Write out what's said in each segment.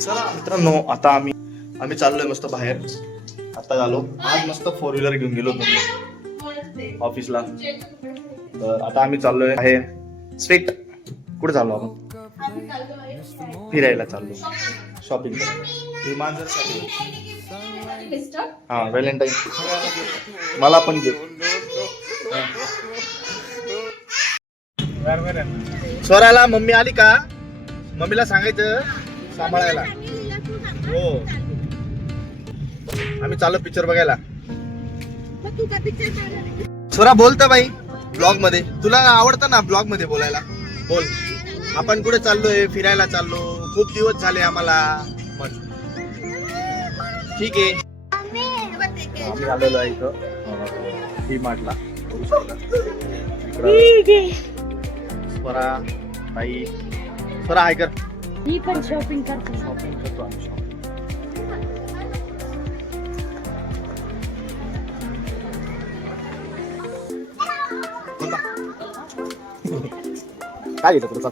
चला मित्रांनो, आता आम्ही चाललोय मस्त बाहेर. आता आलो. आज मस्त 4 व्हीलर घेऊन गेलो तुम्ही ऑफिसला. तर आता आम्ही चाललोय आहे स्ट्रेट. कुठे चाललो आपण? फिरायला चाललो, शॉपिंग करायला. मांजरसाठी हा व्हॅलेंटाईन मला पण घे. स्वराला मम्मी आली का? मम्मीला सांगायचं सांभाळायला. हो, आम्ही चाललो पिक्चर बघायला. स्वरा बोलतं बाई ब्लॉग मध्ये. तुला आवडतं ना ब्लॉग मध्ये बोलायला? बोल. आपण कुठे चाललोय? फिरायला चाललो. खूप दिवस झाले आम्हाला. ठीक आहे. आम्ही आलेलो आहे इथं डी मार्टला. स्वरा ताई, स्वरा हाय कर. मी पण शॉपिंग करतो. शॉपिंग करतो आम्ही. काय घेतो तुला?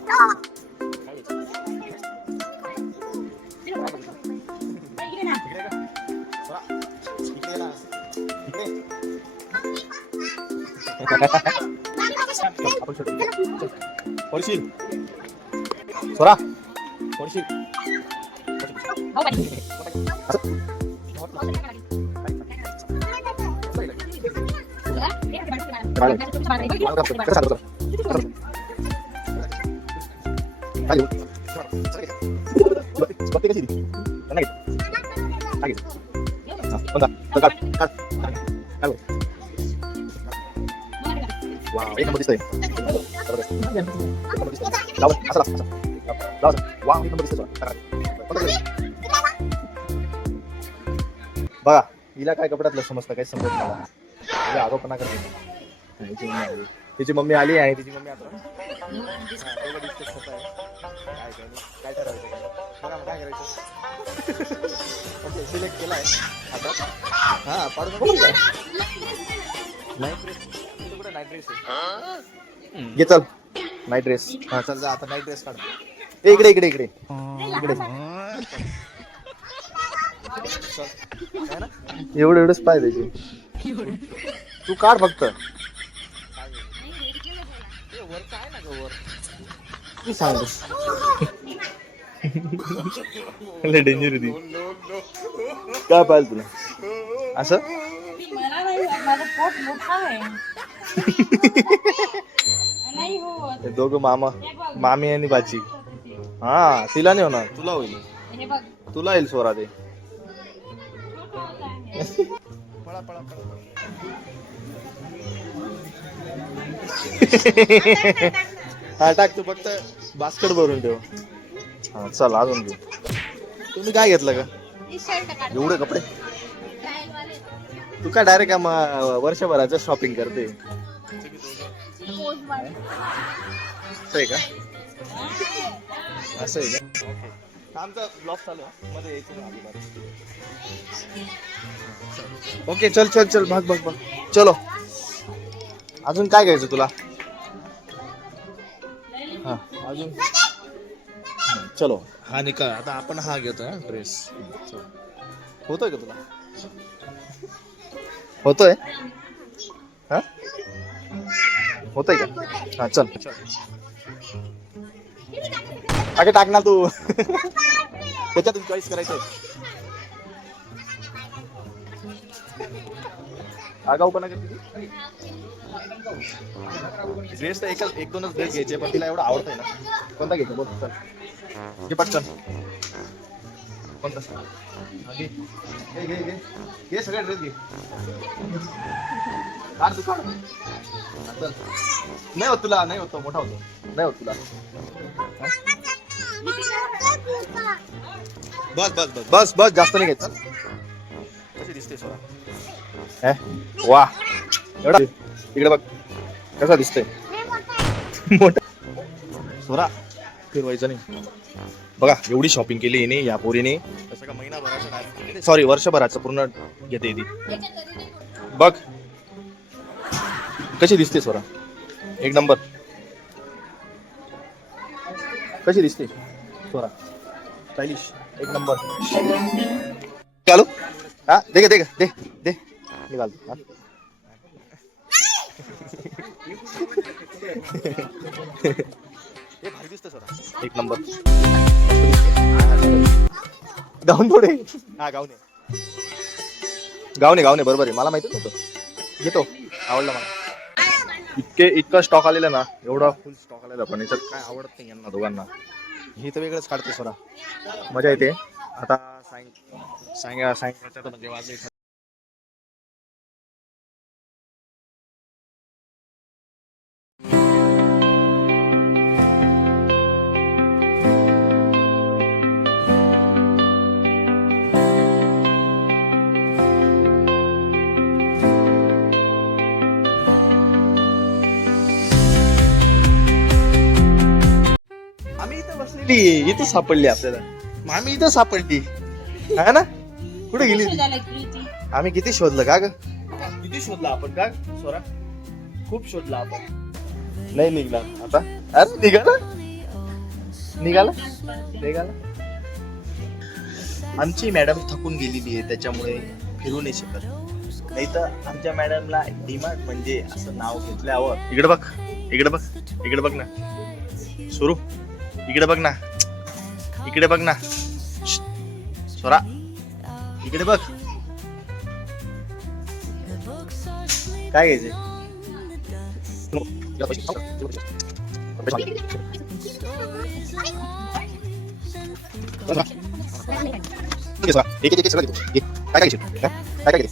पडशील स्वरा, पडशील. एक नंबर दिसतोय. बघा हिला काय कपड्यातलं समजतं, काय समजत मला. आरोपणा करते. तिची मम्मी आली आहे. तिची मम्मी आता काय ठरवायचं काय करायचं. ओके, सिलेक्ट केलाय आता. हा पाडू नको. नाईट ड्रेस घे. चल नाईट ड्रेस. हा चल जा आता. नाईट ड्रेस काढ. इकडे इकडे इकडे इकडे. एवढेच पाहिजे त्याचे. तू काढ फक्त. तू सांग. डेंजर होती. काय पाहिजे तुला असं? दोघं मामी आणि बाची. हा तिला नाही होणार, तुला होईल. तुला येईल स्वरा ते. हा टाक. तू फक्त बास्केट भरून ठेव. हा चल अजून घेऊ. तुम्ही काय घेतलं का एवढे कपडे? तू काय डायरेक्ट वर्षभराचं शॉपिंग करते? असं आहे का? असं आहे का? आमचा ब्लॉग चालू आहे मध्ये यायचं. ओके चल चल चल. भाग भाग भाग. चलो. अजून काय घ्यायचं तुला? हा अजून चलो. हा निका आता आपण हा घेतोय ड्रेस. होतोय का तुला? होतोय? हा होतोय का? हा चल. अगे टाक ना तू. त्याच्यातून चॉईस करायचंय. आगाऊपणा करते. ड्रेस तर एक दोनच ड्रेस घ्यायचे, पण तिला एवढं आवडतंय ना. कोणता घ्यायचा बोल. चल घे पटकन. कोणता? घे घे घे घे सगळे ड्रेस घे. काढ तू काढ. चल. नाही होत तुला, नाही होतो. मोठा होतो. नाही होत तुला. बस बस बस बस बस. जास्त नाही घ्यायचं. कशी दिसते सोळा? वा एवढा. इकडे बघ कसा दिसतोय. मोठा सोरा फिरवायचं नाही. बघा एवढी शॉपिंग केली हिने या पोरीने. तसं का महिनाभराचं, सॉरी वर्षभराचं पूर्ण घेते ती. बघ कशी दिसते सोरा. एक नंबर. कशी दिसते सोरा? स्टायलिश. एक नंबर. चालू हा दे दे दे दे निघाल. भारी दिसतं सर. एक नंबर. गाऊन थोडे. हा गाऊन गावने बरोबर आहे. मला माहितीच नव्हतं. घेतो आवडला मला. इतका स्टॉक आलेला ना, एवढा फुल स्टॉक आलेला, पण याच्यात काय आवडत नाही यांना दोघांना. हे तर वेगळंच काढते सोडा. मजा येते. आता सायंकाळच्या म्हणजे वाजले. आम्ही इथं बसलेली, इथं सापडली आपल्याला. मग आम्ही इथं सापडली है ना. कुठे गेली आम्ही किती शोधलं का ग. किती शोधलं आपण का सोरा. खूप शोधलं आपण. नाही निघला आता. अरे निघाला. आमची मॅडम थकून गेलेली आहे, त्याच्यामुळे फिरू नाही शकत. नाही तर आमच्या मॅडमला डिमांड म्हणजे असं नाव घेतल्यावर. इकडे बघ ना सुरू. इकडे बघ ना सोरा. इकडे बघ. काय घ्यायचंय. काय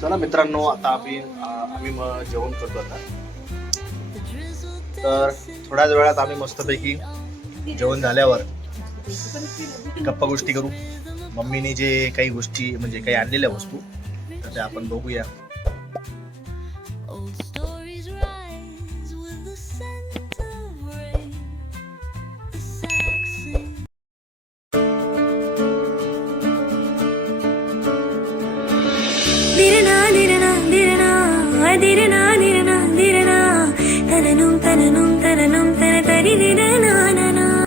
चला मित्रांनो, आता आम्ही मग जेवण करतो आता. तर थोड्याच वेळात आम्ही मस्तपैकी जेवण झाल्यावर गप्पा गोष्टी करू. मम्मीने जे काही गोष्टी म्हणजे काही आणलेल्या वस्तू तर त्या आपण बघूया.